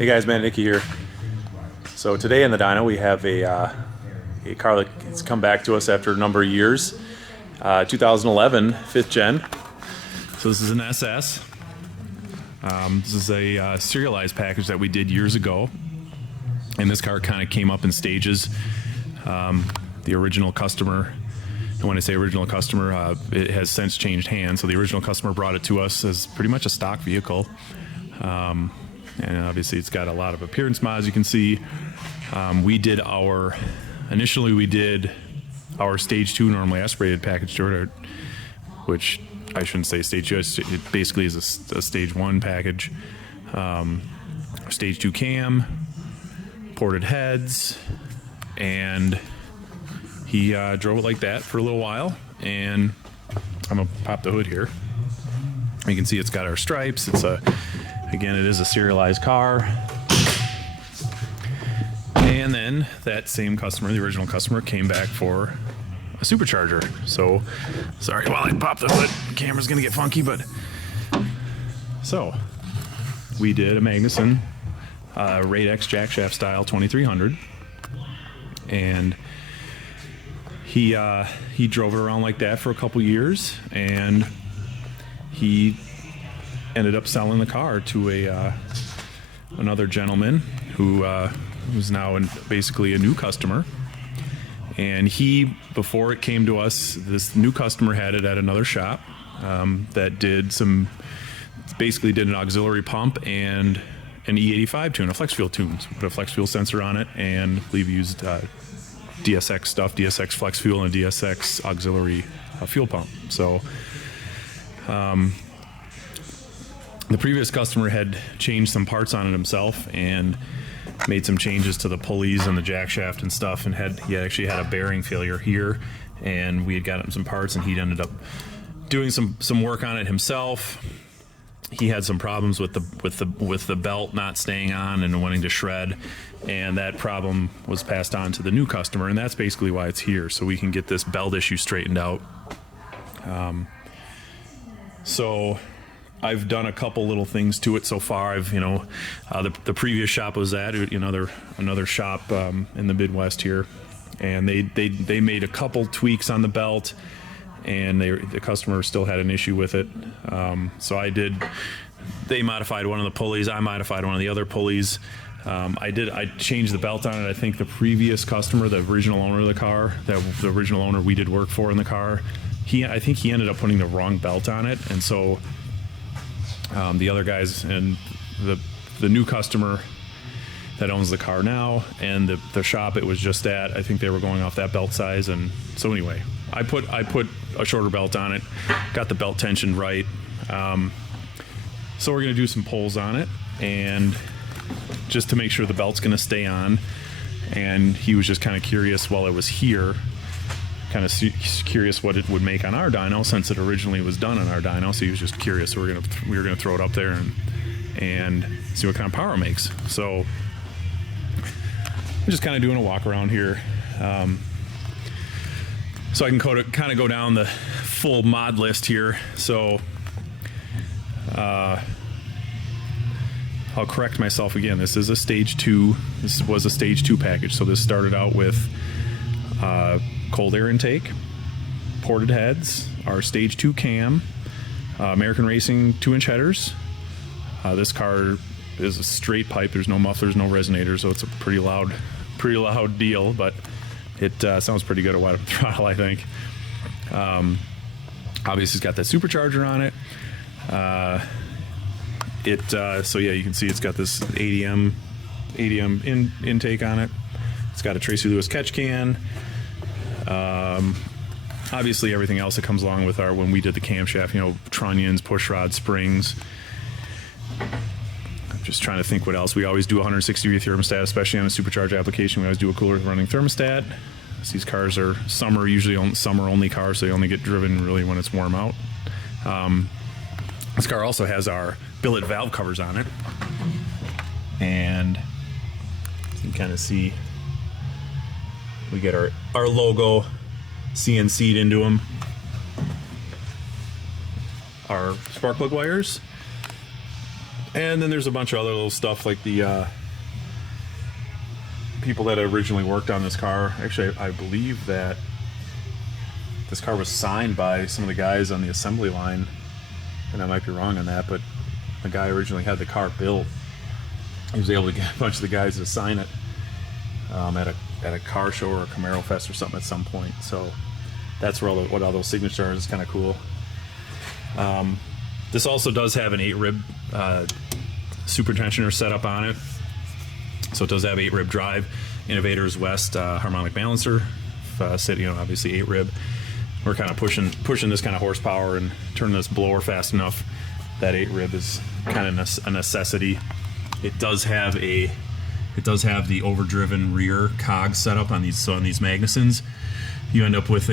Hey guys, man, Nickey here. So today in the dyno we have a car that's come back to us after a number of years. 2011 5th gen. So this is an SS. This is a serialized package that we did years ago, and this car kind of came up in stages. The original customer, and when I say original customer, it has since changed hands. So the original customer brought it to us as pretty much a stock vehicle. And obviously it's got a lot of appearance mods you can see. Initially we did our stage 2 normally aspirated package to it, which I shouldn't say stage 2, it basically is a stage 1 package. Stage 2 cam, ported heads, and he drove it like that for a little while. And I'm gonna pop the hood here. You can see it's got our stripes. Again, it is a serialized car. And then that same customer, the original customer, came back for a supercharger. So, sorry while I pop the hood, the camera's gonna get funky, but. So, we did a Magnuson Raid X jackshaft style 2300. And he drove it around like that for a couple years, and he ended up selling the car to another gentleman who's now basically a new customer. And before it came to us, this new customer had it at another shop that basically did an auxiliary pump and an E85 tune, a flex fuel tune. So put a flex fuel sensor on it, and I believe used DSX stuff, DSX flex fuel and DSX auxiliary fuel pump. So the previous customer had changed some parts on it himself and made some changes to the pulleys and the jack shaft and stuff, and he actually had a bearing failure here, and we had gotten some parts, and he ended up doing some work on it himself. He had some problems with the belt not staying on and wanting to shred, and that problem was passed on to the new customer, and that's basically why it's here, so we can get this belt issue straightened out. So I've done a couple little things to it so far. The previous shop was at another shop in the Midwest here, and they made a couple tweaks on the belt, and the customer still had an issue with it. So they modified one of the pulleys, I modified one of the other pulleys. I changed the belt on it. I think the previous customer, the original owner of the car, the original owner we did work for in the car, I think he ended up putting the wrong belt on it, and so the other guys and the new customer that owns the car now and the shop it was just at, I think they were going off that belt size. And so anyway, I put a shorter belt on it, got the belt tension right. So we're gonna do some pulls on it, and just to make sure the belt's gonna stay on. And he was just kind of curious while it was here, kind of curious what it would make on our dyno, since it originally was done on our dyno. So he was just curious. So we were gonna throw it up there and see what kind of power it makes. So I'm just kind of doing a walk around here, so I can kind of go down the full mod list here. So I'll correct myself again. This is a stage 2. This was a stage 2 package. So this started out with cold air intake, ported heads, our stage 2 cam, American Racing 2-inch headers. This car is a straight pipe. There's no mufflers, no resonators, so it's a pretty loud deal, but it sounds pretty good at wide open throttle, I think. Obviously it's got that supercharger on it. So yeah, you can see it's got this ADM intake on it. It's got a Tracy Lewis catch can. Obviously everything else that comes along with when we did the camshaft, trunnions, push rod, springs. I'm just trying to think what else. We always do 160 degree thermostat, especially on a supercharger application. We always do a cooler running thermostat. So these cars are usually summer only cars, so they only get driven really when it's warm out. This car also has our billet valve covers on it, and you can kind of see we get our logo CNC'd into them. Our spark plug wires, And then there's a bunch of other little stuff like the people that originally worked on this car. Actually, I believe that this car was signed by some of the guys on the assembly line, and I might be wrong on that, but the guy originally had the car built. He was able to get a bunch of the guys to sign it at a car show or a Camaro Fest or something at some point. So that's where what all those signatures are. Is kind of cool. This also does have an 8-rib super tensioner setup on it. So it does have 8-rib drive, Innovators West harmonic balancer, obviously 8-rib. We're kind of pushing this kind of horsepower and turning this blower fast enough. That 8-rib is kind of a necessity. It does have the overdriven rear cog setup on these. So on these Magnusons, you end up with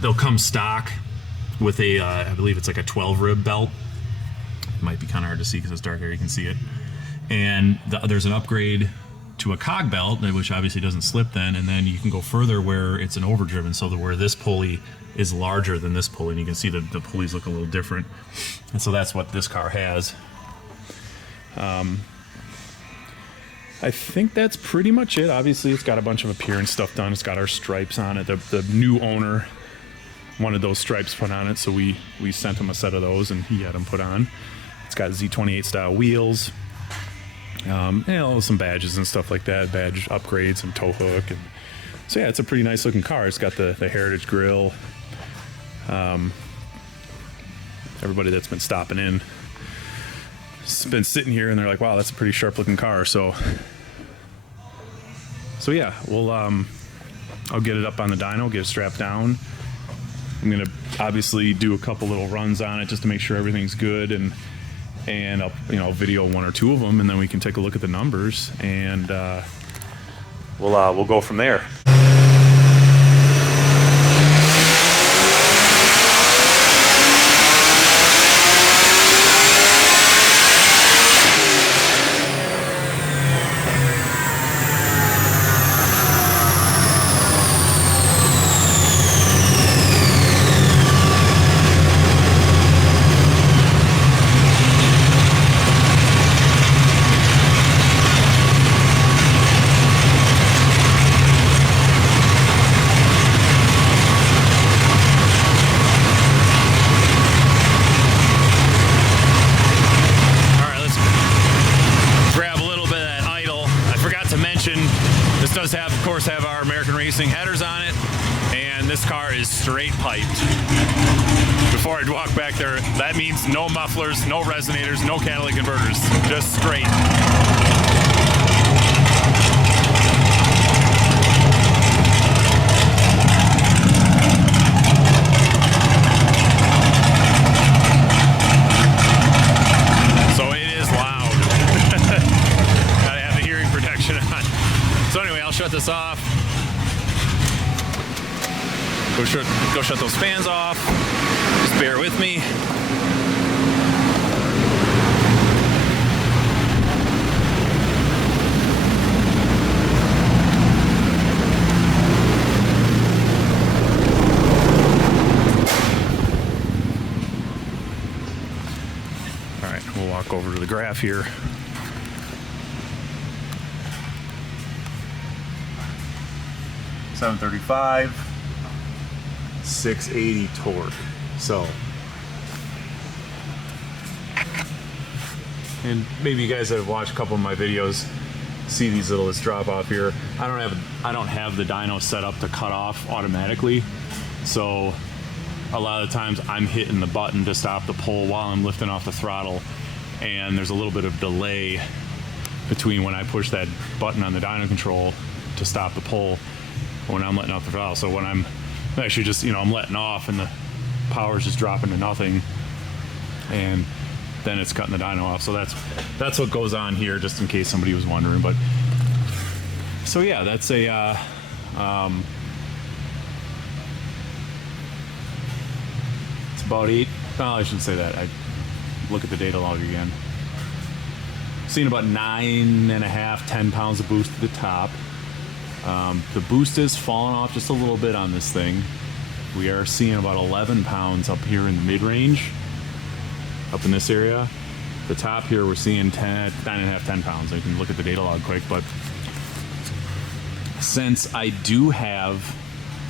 they'll come stock with I believe it's like a 12-rib belt. It might be kind of hard to see because it's dark here. You can see it. And there's an upgrade to a cog belt, which obviously doesn't slip then, and then you can go further where it's an overdriven, so that where this pulley is larger than this pulley, and you can see the pulleys look a little different. And so that's what this car has. I think that's pretty much it. Obviously, it's got a bunch of appearance stuff done. It's got our stripes on it. The new owner wanted those stripes put on it, so we sent him a set of those, and he had them put on. It's got Z28 style wheels. Some badges and stuff like that, badge upgrades, some tow hook, and so yeah, it's a pretty nice looking car. It's got the Heritage grille. Everybody that's been stopping in has been sitting here and they're like, wow, that's a pretty sharp looking car. So yeah, we'll I'll get it up on the dyno, get it strapped down. I'm gonna obviously do a couple little runs on it just to make sure everything's good, and I'll video 1 or 2 of them, and then we can take a look at the numbers, and we'll go from there. This does of course have our American Racing headers on it, and this car is straight piped. Before I walk back there, that means no mufflers, no resonators, no catalytic converters, just straight. So it is loud. Gotta have the hearing protection on. So anyway, I'll shut this off. Go shut those fans off. Just bear with me. All right, we'll walk over to the graph here. .735, 680 torque. So, and maybe you guys that have watched a couple of my videos see these little drop off here. I don't have the dyno set up to cut off automatically, so a lot of the times I'm hitting the button to stop the pull while I'm lifting off the throttle, and there's a little bit of delay between when I push that button on the dyno control to stop the pull when I'm letting off the throttle. So when I'm actually just, I'm letting off and the power's just dropping to nothing, and then it's cutting the dyno off. So that's what goes on here, just in case somebody was wondering. But so yeah, that's a it's about 8. Oh, I shouldn't say that. I look at the data log again. Seeing about 9.5, 10 pounds of boost at the top. The boost is falling off just a little bit on this thing. We are seeing about 11 pounds up here in the mid-range, up in this area. The top here we're seeing 9.5, 10 pounds. You can look at the data log quick, but since I do have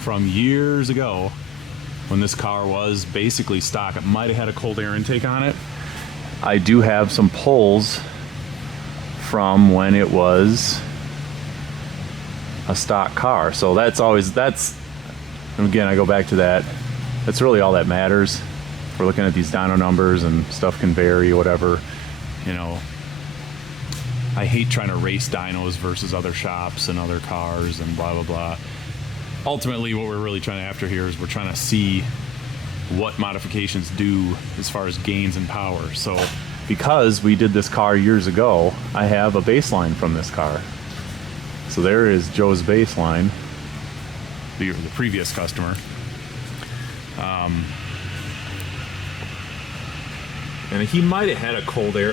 from years ago when this car was basically stock, it might have had a cold air intake on it. I do have some pulls from when it was a stock car. So that's again, I go back to that. That's really all that matters. We're looking at these dyno numbers and stuff can vary, whatever, you know. I hate trying to race dynos versus other shops and other cars and blah, blah, blah. Ultimately, what we're really trying to after here is we're trying to see what modifications do as far as gains and power. So because we did this car years ago, I have a baseline from this car. So there is Joe's baseline, the previous customer. And he might have had a cold air.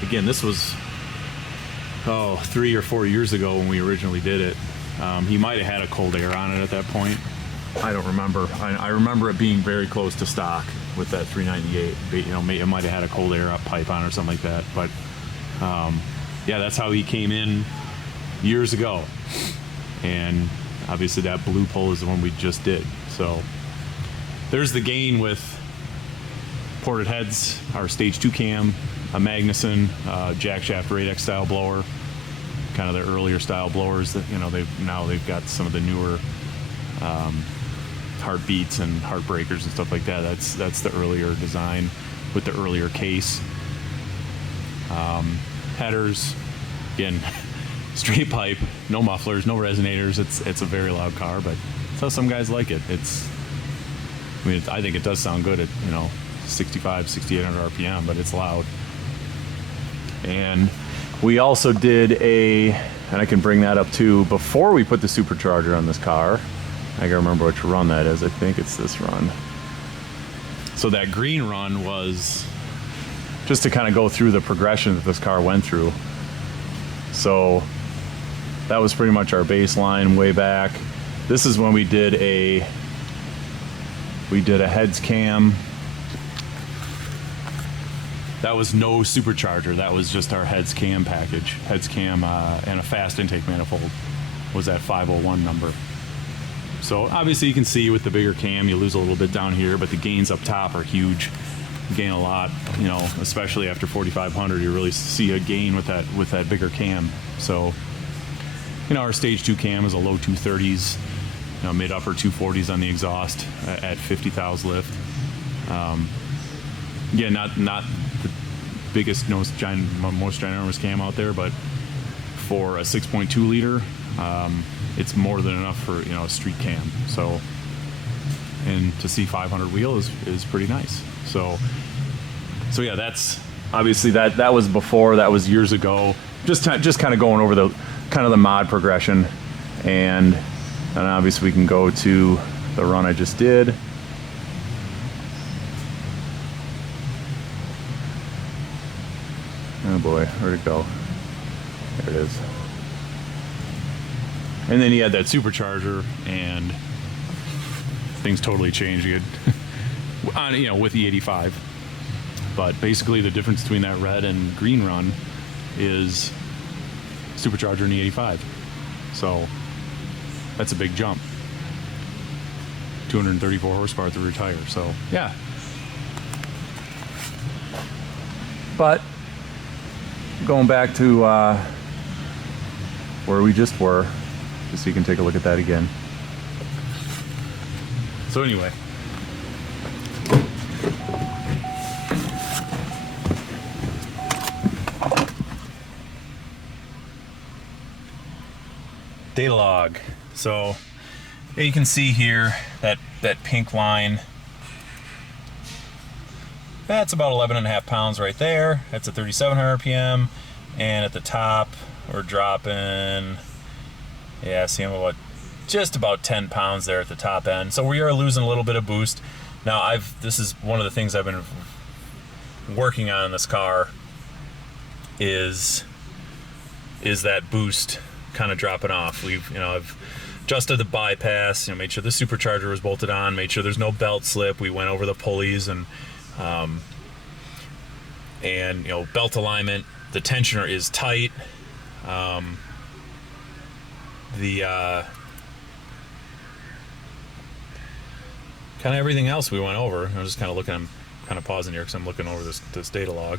Again, this was 3 or 4 years ago when we originally did it. He might have had a cold air on it at that point. I don't remember. I remember it being very close to stock with that 398. You know, it might have had a cold air up pipe on it or something like that. But yeah, that's how he came in years ago. And obviously that blue pole is the one we just did. So there's the gain with ported heads, our stage 2 cam, a Magnuson jack shaft Radex style blower, kind of the earlier style blowers that, you know, they've got some of the newer heartbeats and heartbreakers and stuff like that. That's the earlier design with the earlier case. Headers, again, straight pipe, no mufflers, no resonators. It's a very loud car, but that's how some guys like it. I think it does sound good at, you know, 65, 6,800 RPM, but it's loud. And we also did and I can bring that up too, before we put the supercharger on this car. I gotta remember which run that is. I think it's this run. So that green run was just to kind of go through the progression that this car went through. So that was pretty much our baseline way back. This is when we did a heads cam. That was no supercharger. That was just our heads cam package. Heads cam and a fast intake manifold was that 501 number. So obviously you can see with the bigger cam, you lose a little bit down here, but the gains up top are huge. You gain a lot, you know, especially after 4,500, you really see a gain with that bigger cam. So, you know, our stage 2 cam is a low 230s, you know, mid upper 240s on the exhaust at 50 thous lift. Again, not the biggest, most ginormous cam out there, but for a 6.2 liter, it's more than enough for, you know, a street cam. So, and to see 500 wheel is pretty nice. So yeah, that's obviously that was before, that was years ago. Just kind of going over the kind of the mod progression, and obviously we can go to the run I just did. Oh boy, where'd it go? There it is. And then he had that supercharger, and things totally changed again on, you know, with the 85. But basically the difference between that red and green run is supercharger and the 85. So that's a big jump. 234 horsepower through rear tire. So yeah. But going back to where we just were, just so you can take a look at that again. So anyway, data log. So you can see here that pink line. That's about 11.5 pounds right there. That's a 3,700 RPM, and at the top we're dropping, yeah, see, I'm about just about 10 pounds there at the top end. So we are losing a little bit of boost. Now this is one of the things I've been working on in this car is that boost kind of dropping off. I've adjusted the bypass, made sure the supercharger was bolted on, made sure there's no belt slip. We went over the pulleys, and and belt alignment, the tensioner is tight. The kind of everything else we went over. I'm just kind of looking. I'm kind of pausing here because I'm looking over this data log,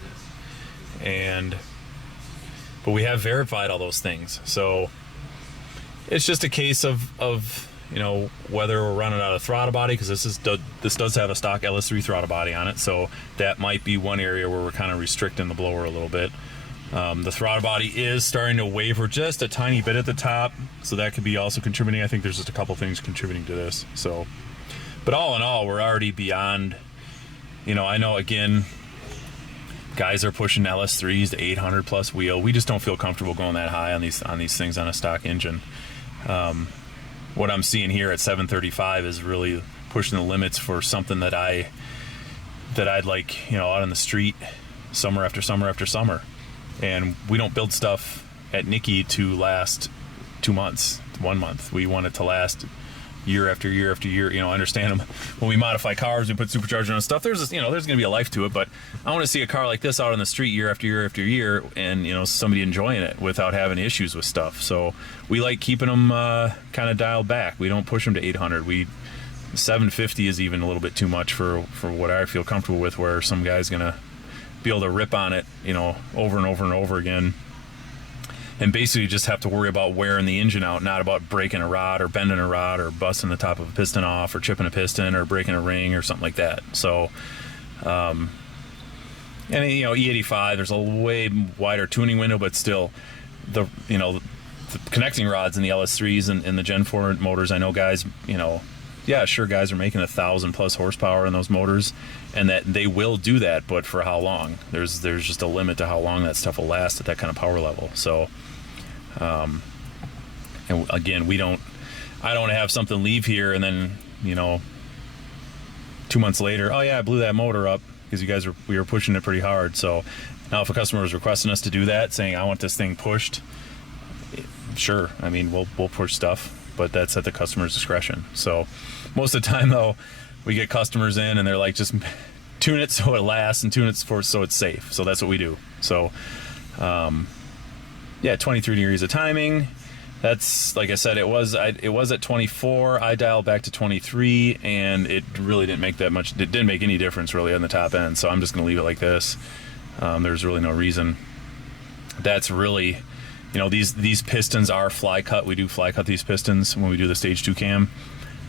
but we have verified all those things. So it's just a case of whether we're running out of throttle body, because this does have a stock LS3 throttle body on it, so that might be one area where we're kind of restricting the blower a little bit. The throttle body is starting to waver just a tiny bit at the top, so that could be also contributing. I think there's just a couple things contributing to this. So, but all in all, we're already beyond. I know, again, guys are pushing LS3s to 800 plus wheel. We just don't feel comfortable going that high on these things on a stock engine. What I'm seeing here at 735 is really pushing the limits for something that I'd like, out on the street summer after summer after summer. And we don't build stuff at Nickey to last 2 months, 1 month. We want it to last year after year after year. I understand them when we modify cars, we put supercharger on stuff. There's going to be a life to it, but I want to see a car like this out on the street year after year after year, and somebody enjoying it without having issues with stuff. So we like keeping them kind of dialed back. We don't push them to 800. 750 is even a little bit too much for what I feel comfortable with, where some guy's gonna be able to rip on it, over and over and over again, and basically just have to worry about wearing the engine out, not about breaking a rod or bending a rod or busting the top of a piston off or chipping a piston or breaking a ring or something like that. So, and E85, there's a way wider tuning window, but still, the connecting rods in the LS3s and the Gen 4 motors, I know guys, yeah, sure, guys are making 1,000 plus horsepower in those motors, and that they will do that, but for how long? There's just a limit to how long that stuff will last at that kind of power level. So, and again, I don't have something leave here and then 2 months later, oh yeah, I blew that motor up because we were pushing it pretty hard. So now if a customer is requesting us to do that, saying I want this thing pushed, sure, I mean we'll push stuff, but that's at the customer's discretion. So most of the time though, we get customers in and they're like, just tune it so it lasts and tune it so it's safe. So that's what we do. So yeah, 23 degrees of timing. That's, like I said, it was at 24. I dialed back to 23, and it really didn't make that much. It didn't make any difference really on the top end. So I'm just going to leave it like this. There's really no reason. That's really, these pistons are fly cut. We do fly cut these pistons when we do the stage 2 cam.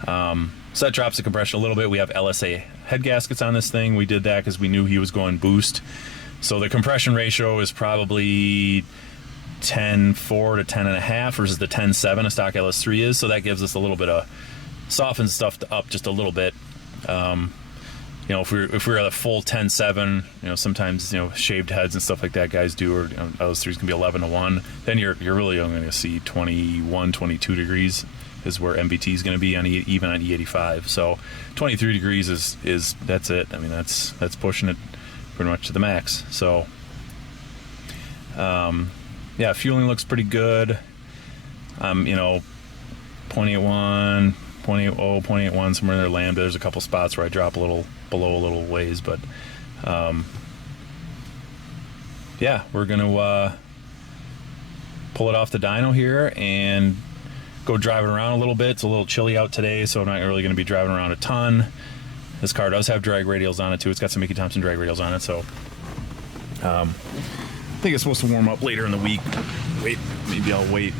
So that drops the compression a little bit. We have LSA head gaskets on this thing. We did that because we knew he was going boost. So the compression ratio is probably 10.4 to 10.5 versus the 10.7 a stock LS3 is. So that gives us a little bit of softens stuff up just a little bit. If we're at a full 10.7, sometimes shaved heads and stuff like that guys do, or LS3s can be 11 to 1. Then you're really only going to see 21, 22 degrees is where MBT is going to be on even on E85. So 23 degrees is that's it. I mean that's pushing it pretty much to the max. So yeah, fueling looks pretty good. 0.81, 0.80, 0.81, somewhere in there lambda. There's a couple spots where I drop a little below a little ways, but yeah, we're gonna pull it off the dyno here and go drive it around a little bit. It's a little chilly out today, so I'm not really going to be driving around a ton. This car does have drag radials on it too. It's got some Mickey Thompson drag radials on it, so I think it's supposed to warm up later in the week. Maybe I'll wait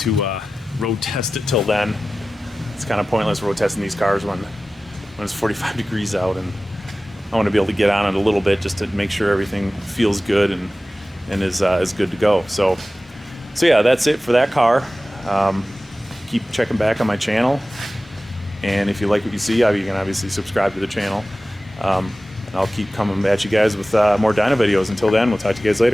to road test it till then. It's kind of pointless road testing these cars when it's 45 degrees out, and I want to be able to get on it a little bit just to make sure everything feels good and is good to go. So yeah, that's it for that car. Keep checking back on my channel, and if you like what you see, you can obviously subscribe to the channel. And I'll keep coming at you guys with more dyno videos. Until then, we'll talk to you guys later.